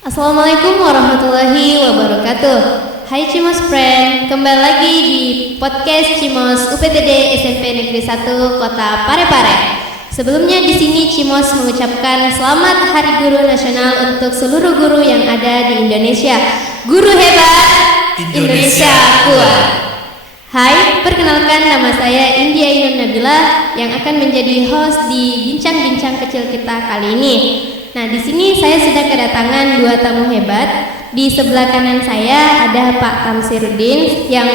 Assalamualaikum warahmatullahi wabarakatuh. Hai Cimos Friend, kembali lagi di podcast Cimos UPTD SMP Negeri 1 Kota Parepare. Sebelumnya di sini Cimos mengucapkan selamat Hari Guru Nasional untuk seluruh guru yang ada di Indonesia. Guru hebat, Indonesia kuat. Hai, perkenalkan nama saya India Ainun Nabila yang akan menjadi host di bincang-bincang kecil kita kali ini. Nah, di sini saya sudah kedatangan dua tamu hebat. Di sebelah kanan saya ada Pak Tamsiruddin yang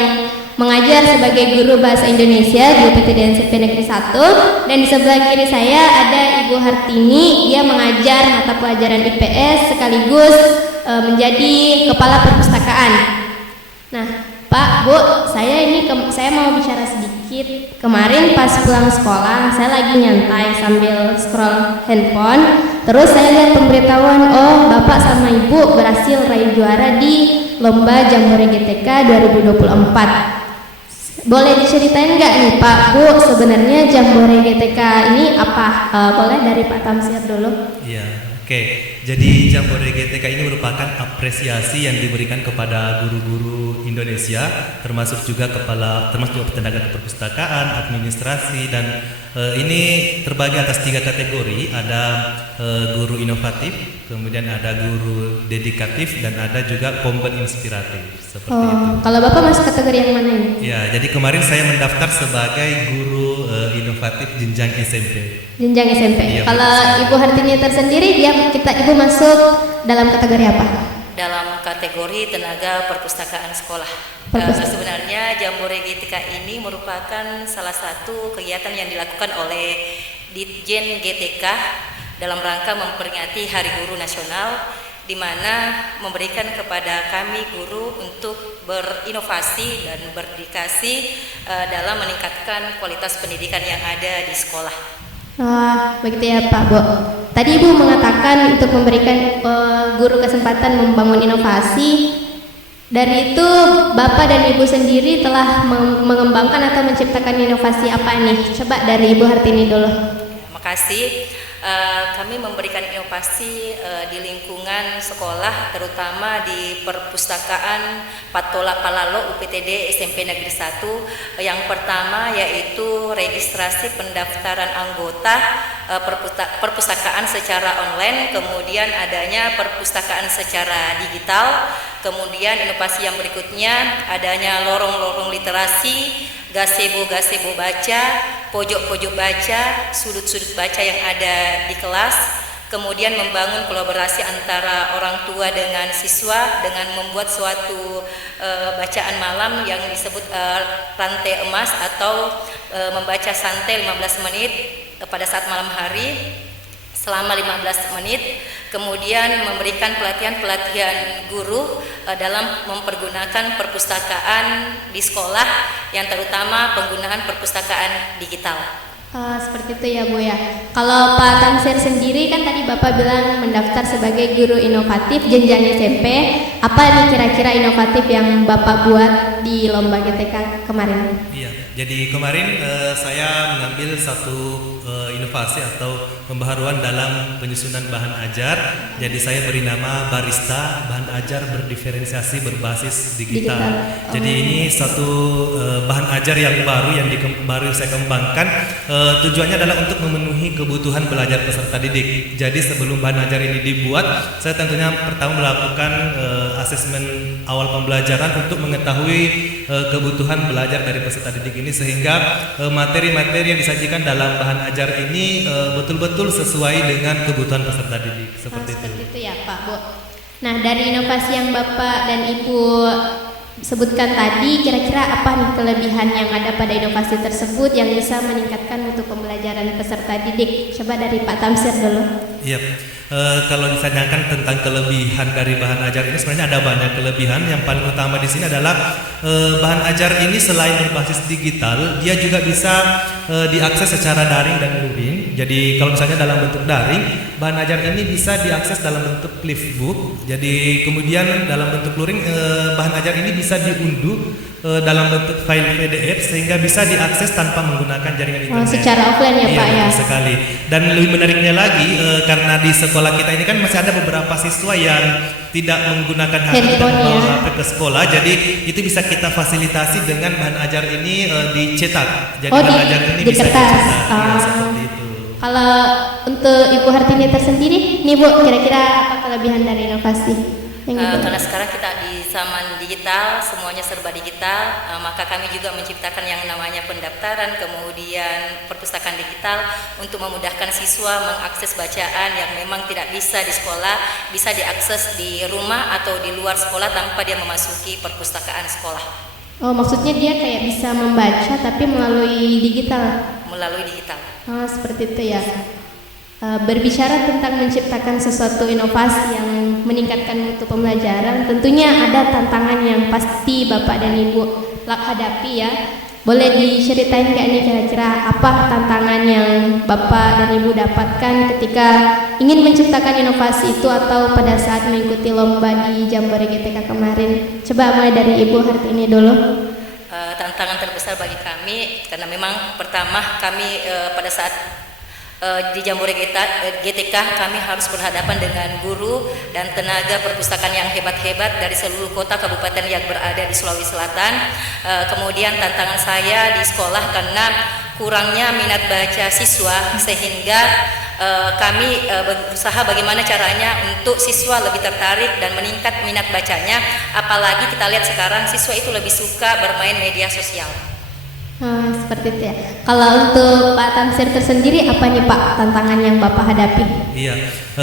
mengajar sebagai guru bahasa Indonesia di UPTD SMP Negeri 1, dan di sebelah kiri saya ada Ibu Hartini. Dia mengajar mata pelajaran IPS sekaligus menjadi kepala perpustakaan. Nah, Pak, Bu, saya mau bicara sedikit. Kemarin pas pulang sekolah, saya lagi nyantai sambil scroll handphone. Terus saya lihat pemberitahuan, oh Bapak sama Ibu berhasil raih juara di Lomba Jambore GTK 2024. Boleh diceritain nggak nih Pak, Bu, sebenarnya Jambore GTK ini apa? Boleh dari Pak Tamsir dulu? Iya, oke. Jadi Jambore GTK ini merupakan apresiasi yang diberikan kepada guru-guru Indonesia, termasuk juga tenaga perpustakaan, administrasi, dan ini terbagi atas 3 kategori. Ada guru inovatif, kemudian ada guru dedikatif, dan ada juga pembel inspiratif. Seperti itu. Kalau Bapak masuk kategori yang mana ini? Ya, jadi kemarin saya mendaftar sebagai guru inovatif jenjang SMP. Jenjang SMP. Iya, Kalau Ibu Hartini tersendiri, Ibu masuk dalam kategori apa? Dalam kategori tenaga perpustakaan sekolah. Sebenarnya Jambore GTK ini merupakan salah satu kegiatan yang dilakukan oleh Ditjen GTK dalam rangka memperingati Hari Guru Nasional, di mana memberikan kepada kami guru untuk berinovasi dan berdedikasi dalam meningkatkan kualitas pendidikan yang ada di sekolah. Wah, begitu ya Pak, Bu. Tadi Ibu mengatakan untuk memberikan guru kesempatan membangun inovasi. Dari itu Bapak dan Ibu sendiri telah mengembangkan atau menciptakan inovasi apa nih? Coba dari Ibu Hartini dulu. Makasih. Kami memberikan inovasi di lingkungan sekolah, terutama di perpustakaan Patola Palalo UPTD SMP Negeri 1. Yang pertama yaitu registrasi pendaftaran anggota perpustakaan secara online, kemudian adanya perpustakaan secara digital. Kemudian inovasi yang berikutnya adanya lorong-lorong literasi, gazebo baca, pojok-pojok baca, sudut-sudut baca yang ada di kelas. Kemudian membangun kolaborasi antara orang tua dengan siswa dengan membuat suatu bacaan malam yang disebut rantai emas atau membaca santai 15 menit pada saat malam hari selama 15 menit. Kemudian memberikan pelatihan guru dalam mempergunakan perpustakaan di sekolah, yang terutama penggunaan perpustakaan digital. Seperti itu ya Bu ya. Kalau Pak Tamsir sendiri kan tadi Bapak bilang mendaftar sebagai guru inovatif jenjang SMP. Apa nih kira-kira inovatif yang Bapak buat di Lomba GTK kemarin? Iya, jadi kemarin saya mengambil satu inovasi atau pembaharuan dalam penyusunan bahan ajar. Jadi saya beri nama Barista, bahan ajar berdiferensiasi berbasis digital. Jadi ini satu bahan ajar yang baru saya kembangkan. Tujuannya adalah untuk memenuhi kebutuhan belajar peserta didik. Jadi sebelum bahan ajar ini dibuat, saya tentunya pertama melakukan asesmen awal pembelajaran untuk mengetahui kebutuhan belajar dari peserta didik ini, sehingga materi-materi yang disajikan dalam bahan ajar ini betul-betul sesuai dengan kebutuhan peserta didik. Seperti itu ya Pak, Bu. Nah, dari inovasi yang Bapak dan Ibu sebutkan tadi, kira-kira apa nih kelebihan yang ada pada inovasi tersebut yang bisa meningkatkan mutu pembelajaran peserta didik? Coba dari Pak Tamsir dulu. Iya. Kalau ditanyakan tentang kelebihan dari bahan ajar ini, sebenarnya ada banyak kelebihan. Yang paling utama di sini adalah bahan ajar ini selain berbasis digital, dia juga bisa diakses secara daring dan luring. Jadi kalau misalnya dalam bentuk daring, bahan ajar ini bisa diakses dalam bentuk flipbook. Jadi kemudian dalam bentuk luring, bahan ajar ini bisa diunduh dalam bentuk file PDF sehingga bisa diakses tanpa menggunakan jaringan internet. Secara offline ya, iya, Pak ya. Betul sekali. Dan lebih menariknya lagi karena di sekolah kita ini kan masih ada beberapa siswa yang tidak menggunakan HP dan membawa HP ke sekolah, jadi itu bisa kita fasilitasi dengan bahan ajar ini dicetak. Jadi bahan ajar ini bisa dicetak. Ya, seperti itu. Kalau untuk Ibu Hartini tersendiri, nih Bu, kira-kira apa kelebihan dari inovasi? Karena sekarang kita di zaman digital, semuanya serba digital, maka kami juga menciptakan yang namanya pendaftaran, kemudian perpustakaan digital untuk memudahkan siswa mengakses bacaan yang memang tidak bisa di sekolah, bisa diakses di rumah atau di luar sekolah tanpa dia memasuki perpustakaan sekolah. Oh, maksudnya dia kayak bisa membaca tapi melalui digital? Melalui digital. Oh, seperti itu ya. Berbicara tentang menciptakan sesuatu inovasi yang meningkatkan mutu pembelajaran, tentunya ada tantangan yang pasti Bapak dan Ibu hadapi ya. Boleh diceritain nggak nih kira-kira apa tantangan yang Bapak dan Ibu dapatkan ketika ingin menciptakan inovasi itu atau pada saat mengikuti lomba di Jambore GTK kemarin? Coba mulai dari Ibu Hartini dulu. Tantangan terbesar bagi kami karena memang pertama kami pada saat di Jambore GTK kami harus berhadapan dengan guru dan tenaga perpustakaan yang hebat-hebat dari seluruh kota kabupaten yang berada di Sulawesi Selatan. Kemudian tantangan saya di sekolah karena kurangnya minat baca siswa sehingga kami berusaha bagaimana caranya untuk siswa lebih tertarik dan meningkat minat bacanya, apalagi kita lihat sekarang siswa itu lebih suka bermain media sosial. Seperti itu ya. Kalau untuk Pak Tamsir tersendiri apa nih Pak tantangan yang Bapak hadapi? Iya,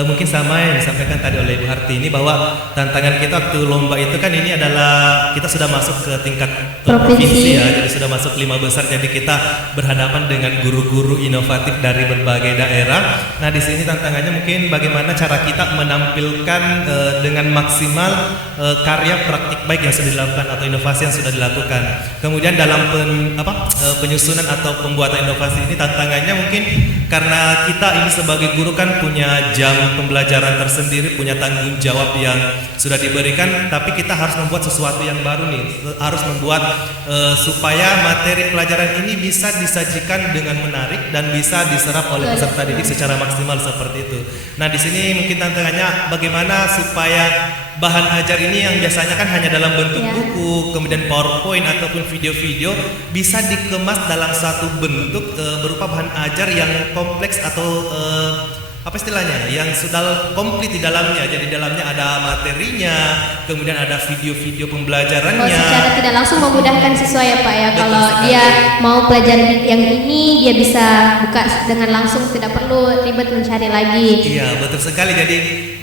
mungkin sama yang disampaikan tadi oleh Ibu Hartini bahwa tantangan kita waktu lomba itu kan ini adalah kita sudah masuk ke tingkat provinsi ya, jadi sudah masuk 5 besar, jadi kita berhadapan dengan guru-guru inovatif dari berbagai daerah. Nah di sini tantangannya mungkin bagaimana cara kita menampilkan dengan maksimal karya praktik baik yang sudah dilakukan atau inovasi yang sudah dilakukan. Kemudian dalam penyusunan atau pembuatan inovasi ini tantangannya mungkin karena kita ini sebagai guru kan punya jam pembelajaran tersendiri, punya tanggung jawab yang sudah diberikan, tapi kita harus membuat sesuatu yang baru nih, harus membuat supaya materi pelajaran ini bisa disajikan dengan menarik dan bisa diserap oleh peserta didik secara maksimal seperti itu. Nah di sini mungkin tantangannya bagaimana supaya bahan ajar ini yang biasanya kan hanya dalam bentuk buku, kemudian PowerPoint ataupun video-video bisa dikemas dalam satu bentuk berupa bahan ajar yang kompleks atau apa istilahnya yang sudah komplit di dalamnya. Jadi dalamnya ada materinya, kemudian ada video-video pembelajarannya. Secara tidak langsung memudahkan siswa ya Pak ya. Kalau dia mau pelajaran yang ini dia bisa buka dengan langsung, tidak perlu ribet mencari lagi. Iya betul sekali.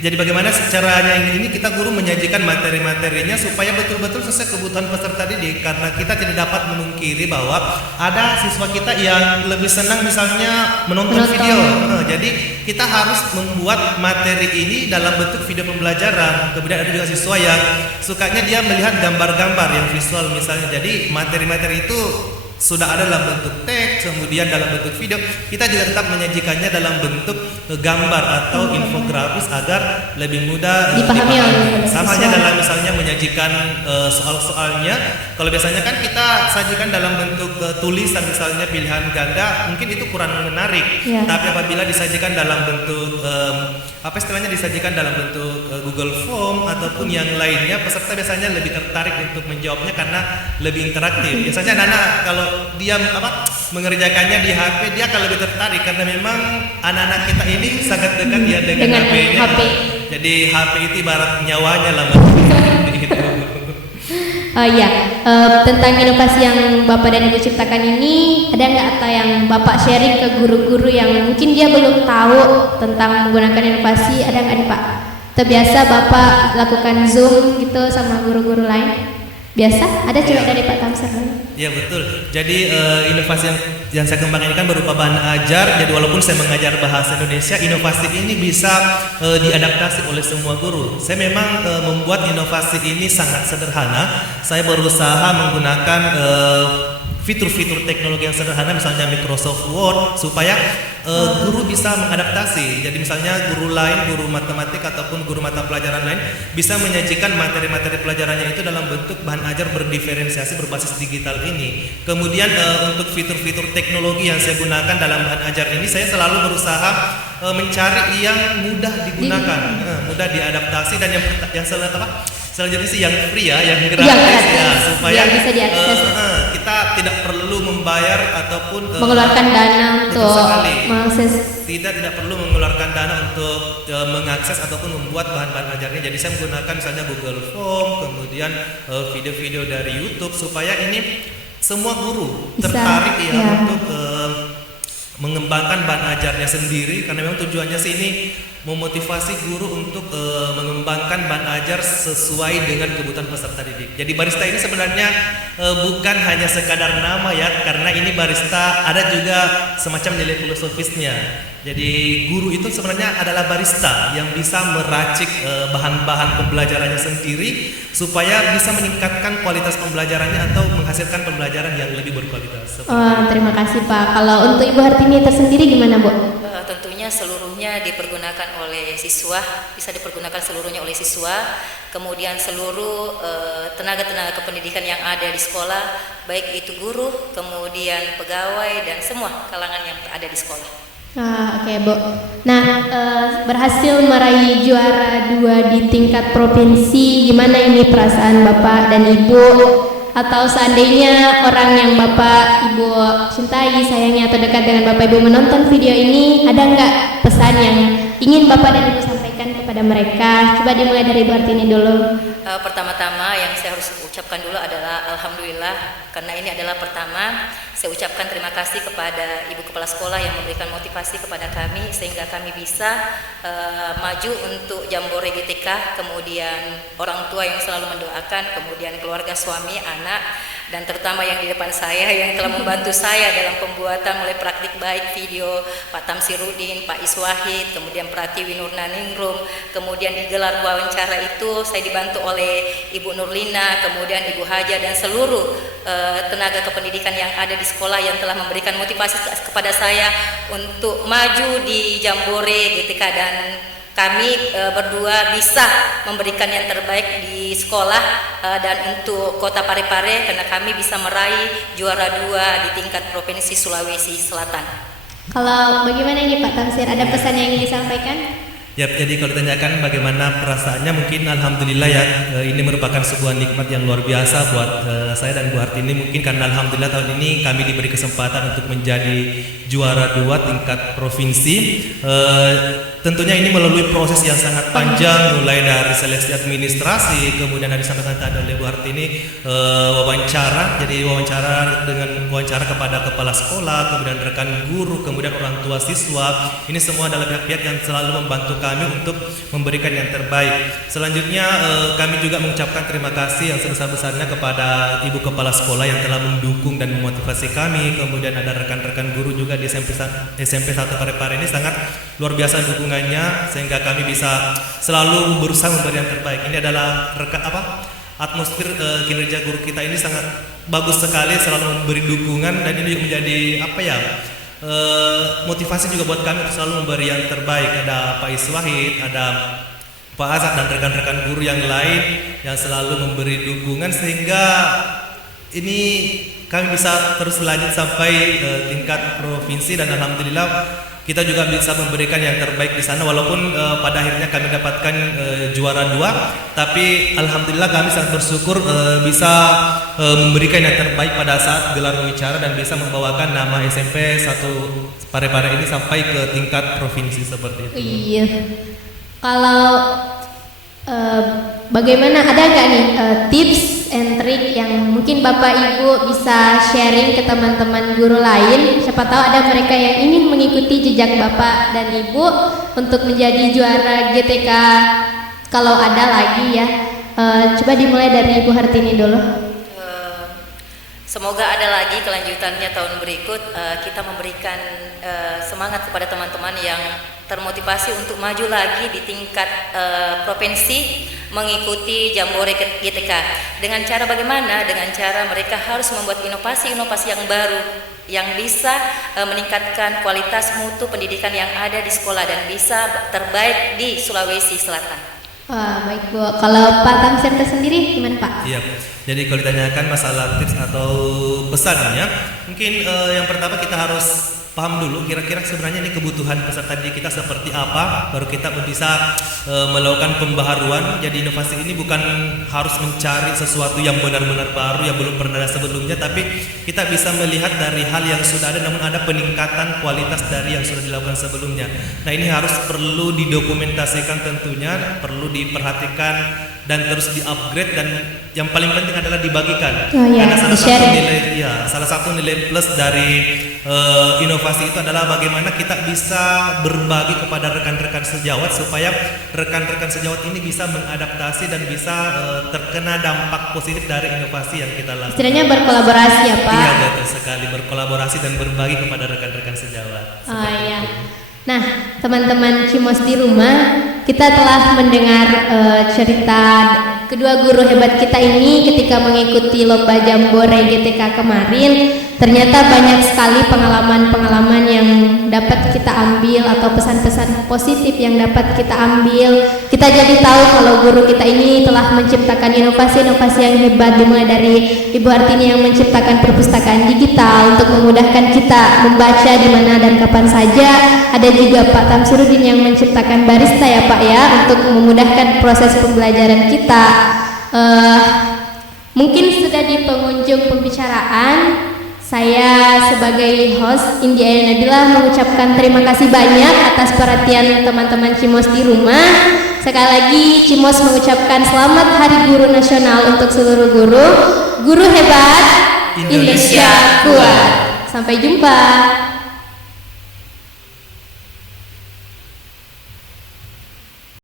Jadi bagaimana caranya ini kita guru menyajikan materi-materinya supaya betul-betul sesuai kebutuhan peserta didik, karena kita tidak dapat memungkiri bahwa ada siswa kita yang lebih senang misalnya menonton video. Jadi kita harus membuat materi ini dalam bentuk video pembelajaran. Kemudian ada juga siswa yang sukanya dia melihat gambar-gambar yang visual misalnya. Jadi materi-materi itu sudah ada dalam bentuk teks, kemudian dalam bentuk video. Kita juga tetap menyajikannya dalam bentuk gambar atau infografis agar lebih mudah dipahami. Sama halnya dalam misalnya menyajikan soal-soalnya. Kalau biasanya kan kita sajikan dalam bentuk tulisan misalnya pilihan ganda, mungkin itu kurang menarik. Tapi apabila disajikan dalam bentuk disajikan dalam bentuk Google Form ataupun yang lainnya, peserta biasanya lebih tertarik untuk menjawabnya karena lebih interaktif. Biasanya anak-anak kalau dia mengerjakannya di HP, dia akan lebih tertarik karena memang anak-anak kita ini sangat dekat ya dengan HP-nya. Jadi HP itu ibarat nyawanya lah. Tentang inovasi yang Bapak dan Ibu ciptakan ini, ada nggak atau yang Bapak sharing ke guru-guru yang mungkin dia belum tahu tentang menggunakan inovasi, ada nggak nih Pak? Atau biasa Bapak lakukan Zoom gitu sama guru-guru lain? Biasa? Ada coba dari Pak Tamsir? Iya betul. Jadi inovasi yang saya kembangkan ini kan berupa bahan ajar. Jadi walaupun saya mengajar bahasa Indonesia, inovasi ini bisa diadaptasi oleh semua guru. Saya memang membuat inovasi ini sangat sederhana. Saya berusaha menggunakan fitur-fitur teknologi yang sederhana, misalnya Microsoft Word, supaya guru bisa mengadaptasi. Jadi misalnya guru lain, guru matematik ataupun guru mata pelajaran lain bisa menyajikan materi-materi pelajarannya itu dalam bentuk bahan ajar berdiferensiasi berbasis digital ini. Kemudian untuk fitur-fitur teknologi yang saya gunakan dalam bahan ajar ini, saya selalu berusaha mencari yang mudah digunakan, mudah diadaptasi, dan yang selanjutnya sih yang free ya, yang gratis ya, supaya bisa diakses. Kita tidak perlu membayar ataupun mengeluarkan dana untuk mengakses. Tidak perlu mengeluarkan dana untuk mengakses ataupun membuat bahan-bahan ajarnya. Jadi saya menggunakan misalnya Google Form, kemudian video-video dari YouTube, supaya ini semua guru tertarik untuk mengembangkan bahan ajarnya sendiri, karena memang tujuannya sih ini memotivasi guru untuk mengembangkan bahan ajar sesuai dengan kebutuhan peserta didik. Jadi barista ini sebenarnya bukan hanya sekadar nama ya, karena ini barista ada juga semacam nilai filosofisnya. Jadi guru itu sebenarnya adalah barista yang bisa meracik bahan-bahan pembelajarannya sendiri supaya bisa meningkatkan kualitas pembelajarannya atau menghasilkan pembelajaran yang lebih berkualitas. Terima kasih Pak. Kalau untuk Ibu Hartini tersendiri gimana Bu? Tentunya seluruhnya dipergunakan oleh siswa, bisa dipergunakan seluruhnya oleh siswa, kemudian seluruh tenaga-tenaga kependidikan yang ada di sekolah, baik itu guru, kemudian pegawai, dan semua kalangan yang ada di sekolah. Oke, Bu. Nah, berhasil meraih juara 2 di tingkat provinsi, gimana ini perasaan Bapak dan Ibu? Atau seandainya orang yang Bapak Ibu cintai, sayangi atau dekat dengan Bapak Ibu menonton video ini, ada nggak pesan yang ingin Bapak dan Ibu sampaikan kepada mereka? Coba dimulai dari Ibu Hartini dulu. Pertama-tama yang saya harus ucapkan dulu adalah Alhamdulillah, karena ini adalah pertama. Saya ucapkan terima kasih kepada Ibu Kepala Sekolah yang memberikan motivasi kepada kami sehingga kami bisa maju untuk Jambore GTK, kemudian orang tua yang selalu mendoakan, kemudian keluarga, suami, anak, dan terutama yang di depan saya yang telah membantu saya dalam pembuatan mulai praktik baik video, Pak Tamsirudin, Pak Iswahid, kemudian Pratiwi Nurnaningrum, kemudian digelar wawancara itu saya dibantu oleh Ibu Nurlina, kemudian Ibu Haja, dan seluruh tenaga kependidikan yang ada di sekolah yang telah memberikan motivasi kepada saya untuk maju di Jambore GTK, dan kami berdua bisa memberikan yang terbaik di sekolah dan untuk Kota Parepare, karena kami bisa meraih juara 2 di tingkat Provinsi Sulawesi Selatan. Kalau bagaimana ini Pak Tamsir, ada pesan yang ingin disampaikan? Ya, jadi kalau ditanyakan bagaimana perasaannya, mungkin alhamdulillah ya, ini merupakan sebuah nikmat yang luar biasa buat saya dan Bu Hartini, mungkin karena alhamdulillah tahun ini kami diberi kesempatan untuk menjadi juara 2 tingkat provinsi. Tentunya ini melalui proses yang sangat panjang, mulai dari seleksi administrasi, kemudian ada disampaikan tadi oleh Bu Hartini wawancara, jadi wawancara kepada kepala sekolah, kemudian rekan guru, kemudian orang tua siswa. Ini semua adalah pihak-pihak yang selalu membantu kami untuk memberikan yang terbaik. Selanjutnya kami juga mengucapkan terima kasih yang sebesar-besarnya kepada Ibu Kepala Sekolah yang telah mendukung dan memotivasi kami. Kemudian ada rekan-rekan guru juga di SMP 1 Parepare ini sangat luar biasa dukungannya sehingga kami bisa selalu berusaha memberi yang terbaik. Ini adalah atmosfer kinerja guru kita ini sangat bagus sekali, selalu memberi dukungan, dan ini menjadi motivasi juga buat kami untuk selalu memberi yang terbaik. Ada Pak Iswahid, ada Pak Azad, dan rekan-rekan guru yang lain yang selalu memberi dukungan sehingga ini kami bisa terus lanjut sampai tingkat provinsi, dan alhamdulillah kita juga bisa memberikan yang terbaik di sana, walaupun pada akhirnya kami dapatkan juara 2, tapi alhamdulillah kami sangat bersyukur bisa memberikan yang terbaik pada saat gelar wawancara dan bisa membawakan nama SMP 1 Parepare ini sampai ke tingkat provinsi seperti itu. Iya. Kalau bagaimana, ada nggak nih tips and trik yang mungkin Bapak Ibu bisa sharing ke teman-teman guru lain? Siapa tahu ada mereka yang ingin mengikuti jejak Bapak dan Ibu untuk menjadi juara GTK. Kalau ada lagi ya, coba dimulai dari Ibu Hartini dulu. Semoga ada lagi kelanjutannya tahun berikut. Kita memberikan semangat kepada teman-teman yang termotivasi untuk maju lagi di tingkat provinsi, mengikuti Jambore GTK. Dengan cara bagaimana? Dengan cara mereka harus membuat inovasi-inovasi yang baru yang bisa meningkatkan kualitas mutu pendidikan yang ada di sekolah dan bisa terbaik di Sulawesi Selatan. Wah, baik Bu. Kalau Pak Tamsir sendiri gimana Pak? Iya, jadi kalau ditanyakan masalah tips atau pesannya, mungkin yang pertama kita harus paham dulu kira-kira sebenarnya ini kebutuhan peserta didik kita seperti apa, baru kita bisa melakukan pembaharuan. Jadi inovasi ini bukan harus mencari sesuatu yang benar-benar baru yang belum pernah ada sebelumnya, tapi kita bisa melihat dari hal yang sudah ada namun ada peningkatan kualitas dari yang sudah dilakukan sebelumnya. Nah, ini harus perlu didokumentasikan tentunya, perlu diperhatikan dan terus di-upgrade, dan yang paling penting adalah dibagikan. Karena salah satu nilai plus dari inovasi itu adalah bagaimana kita bisa berbagi kepada rekan-rekan sejawat supaya rekan-rekan sejawat ini bisa mengadaptasi dan bisa terkena dampak positif dari inovasi yang kita lakukan. Istilahnya berkolaborasi ya Pak? Iya, betul sekali, berkolaborasi dan berbagi kepada rekan-rekan sejawat. Oh iya. Nah, teman-teman Cimos di rumah, kita telah mendengar cerita kedua guru hebat kita ini ketika mengikuti Lomba Jambore GTK kemarin. Ternyata banyak sekali pengalaman-pengalaman yang dapat kita ambil atau pesan-pesan positif yang dapat kita ambil. Kita jadi tahu kalau guru kita ini telah menciptakan inovasi-inovasi yang hebat, dimulai dari Ibu Hartini yang menciptakan perpustakaan digital untuk memudahkan kita membaca di mana dan kapan saja. Ada juga Pak Tamsirudin yang menciptakan barista ya Pak ya, untuk memudahkan proses pembelajaran kita. Mungkin sudah di pengunjung pembicaraan, saya sebagai host India Nabila mengucapkan terima kasih banyak atas perhatian teman-teman Cimos di rumah. Sekali lagi Cimos mengucapkan selamat Hari Guru Nasional untuk seluruh guru. Guru hebat, Indonesia kuat. Sampai jumpa.